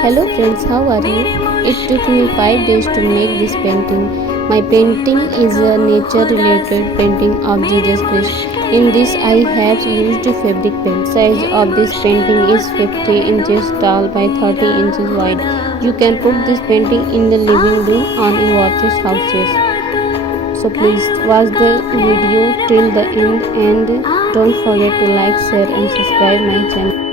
Hello friends, how are you? It took me 5 days to make this painting. My painting is a nature related painting of Jesus Christ. In this I have used fabric paint. Size of this painting is 50 inches tall by 30 inches wide. You can put this painting in the living room or in watches houses. So please watch the video till the end and don't forget to like, share and subscribe my channel.